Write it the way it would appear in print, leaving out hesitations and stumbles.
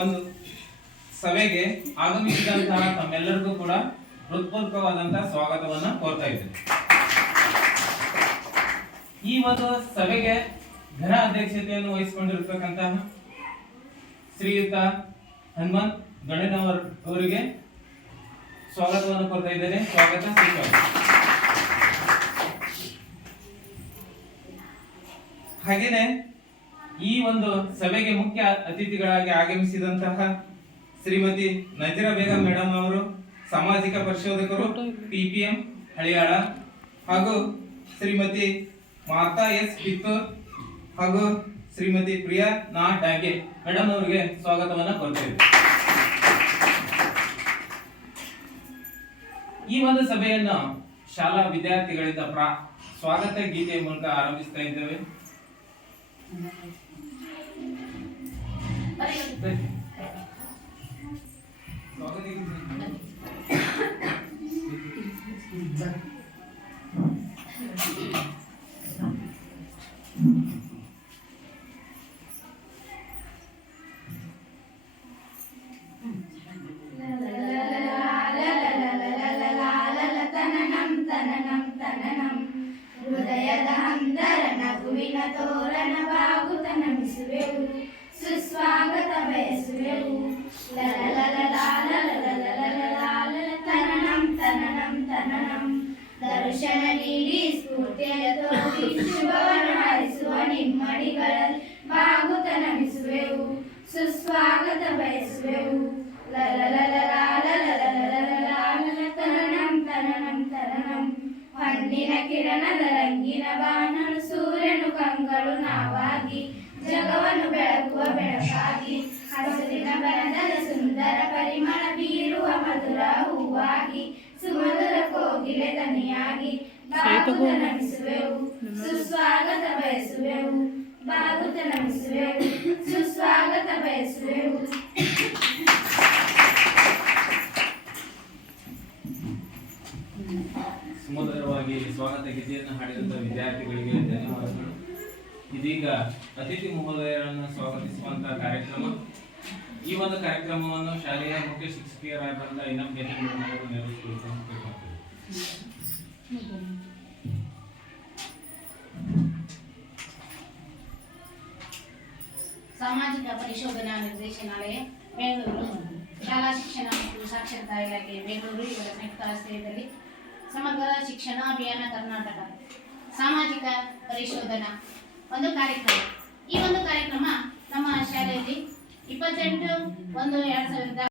ಒಂದು ಸಭೆಗೆ ಆಗಮಿಸಿದಂತಹ ತಮ್ಮೆಲ್ಲರಿಗೂ ಕೂಡ ಹೃತ್ಪೂರ್ವಕವಾದಂತಹ ಸ್ವಾಗತವನ್ನ ಕೋರ್ತಾ ಇದ್ದೇನೆ. ಈ ಒಂದು ಸಭೆಗೆ ಘನ ಅಧ್ಯಕ್ಷತೆಯನ್ನು ವಹಿಸಿಕೊಂಡಿರತಕ್ಕಂತಹ ಶ್ರೀಯುತ ಹನುಮಂತ್ ಗಣೇನವರ್ ಅವರಿಗೆ ಸ್ವಾಗತವನ್ನು ಕೋರ್ತಾ ಇದ್ದೇನೆ. ಸ್ವಾಗತ ಸ್ವೀಕಾರ. ಹಾಗೇನೆ ಈ ಒಂದು ಸಭೆಗೆ ಮುಖ್ಯ ಅತಿಥಿಗಳಾಗಿ ಆಗಮಿಸಿದಂತಹ ಶ್ರೀಮತಿ ನಜೀರಾ ಬೇಗಂ ಮೇಡಮ್ ಅವರು, ಸಾಮಾಜಿಕ ಪರಿಶೋಧಕರು, ಟಿಪಿಎಂ ಹಳಿಯಾಳ, ಹಾಗೂ ಶ್ರೀಮತಿ ಮಾತಾ ಎಸ್ ಪಿತ್ತೂರ್ ಹಾಗೂ ಶ್ರೀಮತಿ ಪ್ರಿಯಾ ನಾ ಡಾಂಗೆ ಮೇಡಮ್ ಅವರಿಗೆ ಸ್ವಾಗತವನ್ನ ಕೋರ್ತೇವೆ. ಈ ಒಂದು ಸಭೆಯನ್ನು ಶಾಲಾ ವಿದ್ಯಾರ್ಥಿಗಳಿಂದ ಸ್ವಾಗತ ಗೀತೆಯ ಮೂಲಕ ಆರಂಭಿಸ್ತಾ ಇದ್ದೇವೆ. ಹೃದಯದ ಹಂದರ ನಗುವಿನ ತೋರಣ ಬಾಗುತ ನಮಿಸುವೆವು, ಸುಸ್ವಾಗತ ಬಯಸುವೆವು. ತನನಂ ತನನಂ ತನನಂ ದರ್ಶನ ನೀಡಿ ಸ್ಫೂರ್ತಿಯ ತೋರಿ ಶುಭವನ್ನು ಹರಿಸುವ ನಿಮ್ಮಡಿಗಳಲ್ಲಿ ಬಾಗುತ ನಮಿಸುವೆವು, ಸುಸ್ವಾಗತ ಬಯಸುವೆವು. ತನನಂ ತನನಂ ತನನಂ ಹಣ್ಣಿನ ಕಿರಣದ ರಂಗಿನ ಬಾಣನು ಸೂರ್ಯನು ಕಂಗಳು ನಾವಾಗಿ ಜಗವನ್ನು ಬೆಳಗುವ ಬೆಳಕಾಗಿ ಹಸಿರಿನ ಬನದ ಸುಂದರ ಪರಿಮಳ ಬೀರುವ ಮಧುರ ಹೂವಾಗಿ ಸುಮಧುರ ಕೋಗಿಲೆ ದನಿಯಾಗಿ ಬಾಗುತ ನಮಿಸುವೆವು, ಸುಸ್ವಾಗತ ಬಯಸುವೆವು. ಬಾಗುತ ನಮಿಸುವೆವು, ಸುಸ್ವಾಗತ ಬಯಸುವೆವು. ಸುಮಧುರವಾಗಿ ಸ್ವಾಗತ ಗೀತೆಯನ್ನು ಹಾಡಿದಂತಹ ವಿದ್ಯಾರ್ಥಿಗಳಿಗೆ ಧನ್ಯವಾದಗಳು. ಇದೀಗ ಅತಿಥಿ ಮಹೋದಯರನ್ನು ಸ್ವಾಗತಿಸುವಂತಹ ಕಾರ್ಯಕ್ರಮ. ಈ ಒಂದು ಕಾರ್ಯಕ್ರಮವನ್ನು ಶಾಲೆಯ ಮುಖ್ಯ ಶಿಕ್ಷಕಿಯರಾದಂತಹ ಇನಂ ಅವರು ನೆರವೇರಿಸಿಕೊಳ್ಳುತ್ತಾರೆ. ಸಾಮಾಜಿಕ ಪರಿಶೋಧನಾ ನಿರ್ದೇಶನಾಲಯ ಬೆಂಗಳೂರು, ಶಾಲಾ ಶಿಕ್ಷಣ ಮತ್ತು ಸಾಕ್ಷರತಾ ಇಲಾಖೆ ಬೆಂಗಳೂರು ಇವರ ಸಂಯುಕ್ತ ಆಶ್ರಯದಲ್ಲಿ ಸಮಗ್ರ ಶಿಕ್ಷಣ ಅಭಿಯಾನ ಕರ್ನಾಟಕ ಸಾಮಾಜಿಕ ಪರಿಶೋಧನಾ ಒಂದು ಕಾರ್ಯಕ್ರಮ. ಈ ಒಂದು ಕಾರ್ಯಕ್ರಮ ನಮ್ಮ ಶಾಲೆಯಲ್ಲಿ 28/1/2000